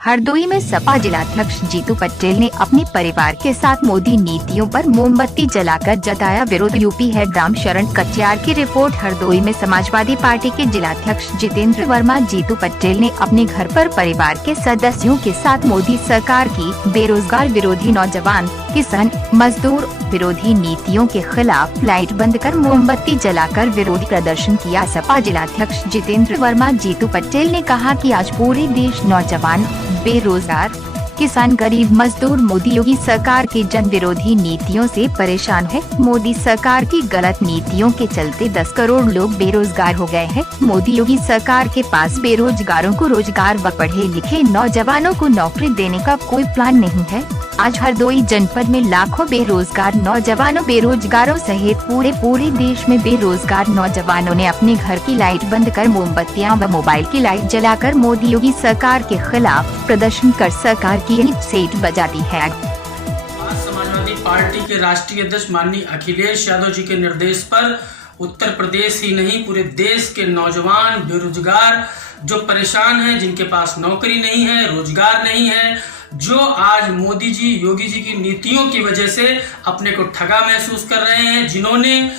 हरदोई में सपा जिलाध्यक्ष जीतू पटेल ने अपने परिवार के साथ मोदी नीतियों पर मोमबत्ती जलाकर जताया विरोध। यूपी है राम शरण कटियार की रिपोर्ट। हरदोई में समाजवादी पार्टी के जिलाध्यक्ष जितेंद्र वर्मा जीतू पटेल ने अपने घर पर परिवार के सदस्यों के साथ मोदी सरकार की बेरोजगार विरोधी, नौजवान, किसान, मजदूर विरोधी नीतियों के खिलाफ लाइट बंद कर मोमबत्ती जलाकर विरोध प्रदर्शन किया। सपा जिलाध्यक्ष जितेंद्र वर्मा जीतू पटेल ने कहा कि आज पूरे देश नौजवान, बेरोजगार, किसान, गरीब, मजदूर मोदी योगी सरकार की जन विरोधी नीतियों से परेशान है। मोदी सरकार की गलत नीतियों के चलते 10 करोड़ लोग बेरोजगार हो गए हैं। मोदी योगी सरकार के पास बेरोजगारों को रोजगार व पढ़े लिखे नौजवानों को नौकरी देने का कोई प्लान नहीं है। आज हरदोई जनपद में लाखों बेरोजगार नौजवानों, बेरोजगारों सहित पूरे देश में बेरोजगार नौजवानों ने अपने घर की लाइट बंद कर मोमबत्तियां व मोबाइल की लाइट जलाकर मोदी योगी सरकार के खिलाफ प्रदर्शन कर सरकार की सेट बजा दी है। आज समाजवादी पार्टी के राष्ट्रीय अध्यक्ष माननीय अखिलेश यादव जी के निर्देश पर उत्तर प्रदेश ही नहीं पूरे देश के नौजवान, बेरोजगार जो परेशान हैं, जिनके पास नौकरी नहीं है, रोजगार नहीं है, जो आज मोदी जी, योगी जी की नीतियों की वजह से अपने को ठगा महसूस कर रहे हैं, जिन्होंने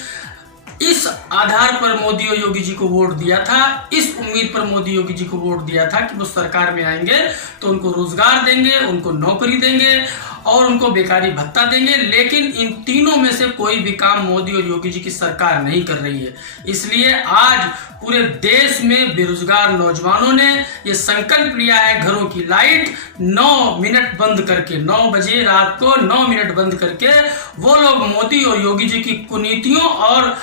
इस आधार पर मोदी और योगी जी को वोट दिया था, इस उम्मीद पर मोदी योगी जी को वोट दिया था कि वो सरकार में आएंगे तो उनको रोजगार देंगे, उनको नौकरी देंगे और उनको बेकारी भत्ता देंगे। लेकिन इन तीनों में से कोई भी काम मोदी और योगी जी की सरकार नहीं कर रही है। इसलिए आज पूरे देश में बेरोजगार नौजवानों ने ये संकल्प लिया है, घरों की लाइट 9 मिनट बंद करके, 9 बजे रात को 9 मिनट बंद करके वो लोग मोदी और योगी जी की कुनीतियों और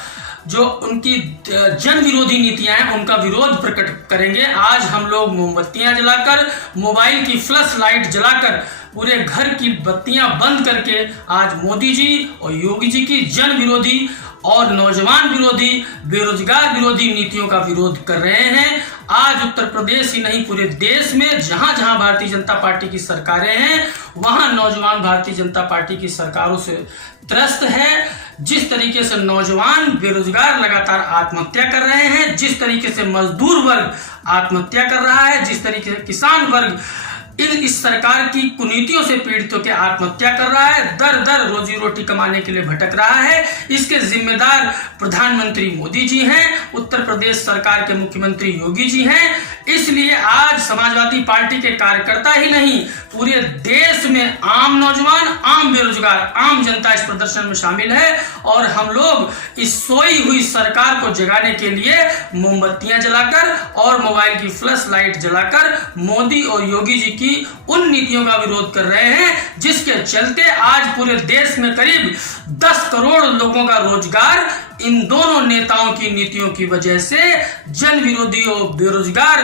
जो उनकी जन विरोधी नीतियां हैं उनका विरोध प्रकट करेंगे। आज हम लोग मोमबत्तियां जलाकर, मोबाइल की फ्लैश लाइट जलाकर, पूरे घर की बत्तियां बंद करके आज मोदी जी और योगी जी की जन विरोधी और नौजवान विरोधी, बेरोजगार विरोधी नीतियों का विरोध कर रहे हैं। आज उत्तर प्रदेश ही नहीं पूरे देश में जहां जहां भारतीय जनता पार्टी की सरकारें हैं, वहां नौजवान भारतीय जनता पार्टी की सरकारों से त्रस्त है। जिस तरीके से नौजवान बेरोजगार लगातार आत्महत्या कर रहे हैं, जिस तरीके से मजदूर वर्ग आत्महत्या कर रहा है, जिस तरीके से किसान वर्ग इस सरकार की कुनीतियों से पीड़ित होकर आत्महत्या कर रहा है, दर दर रोजी रोटी कमाने के लिए भटक रहा है, इसके जिम्मेदार प्रधानमंत्री मोदी जी हैं, उत्तर प्रदेश सरकार के मुख्यमंत्री योगी जी हैं। इसलिए आज समाजवादी पार्टी के कार्यकर्ता ही नहीं पूरे देश में आम नौजवान, आम बेरोजगार, आम जनता इस प्रदर्शन में शामिल है और हम लोग इस सोई हुई सरकार को जगाने के लिए मोमबत्तियां जलाकर और मोबाइल की फ्लैश लाइट जलाकर मोदी और योगी जी की उन नीतियों का विरोध कर रहे हैं, जिसके चलते आज पूरे देश में करीब 10 करोड़ लोगों का रोजगार इन दोनों नेताओं की नीतियों की वजह से, जन विरोधी और बेरोजगार,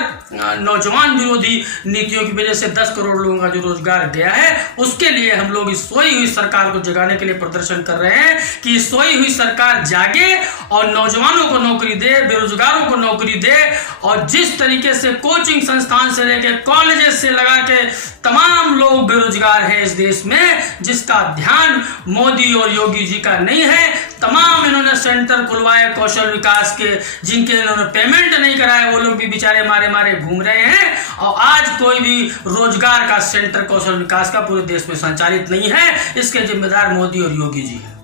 नौजवान विरोधी नीतियों की वजह से 10 करोड़ लोगों का जो रोजगार गया है, उसके लिए हम लोग इस सोई हुई सरकार को जगाने के लिए प्रदर्शन कर रहे हैं कि सोई हुई सरकार जागे और नौजवानों को नौकरी दे, बेरोजगारों को नौकरी दे। और जिस तरीके से कोचिंग संस्थान से लेकर कॉलेजेस से लगा के तमाम लोग बेरोजगार हैं इस देश में, जिसका ध्यान मोदी और योगी जी का नहीं है। तमाम इन्होंने सेंटर खुलवाए कौशल विकास के, जिनके इन्होंने पेमेंट नहीं कराए, वो लोग भी बेचारे मारे मारे घूम रहे हैं और आज कोई भी रोजगार का सेंटर कौशल विकास का पूरे देश में संचालित नहीं है। इसके जिम्मेदार मोदी और योगी जी हैं।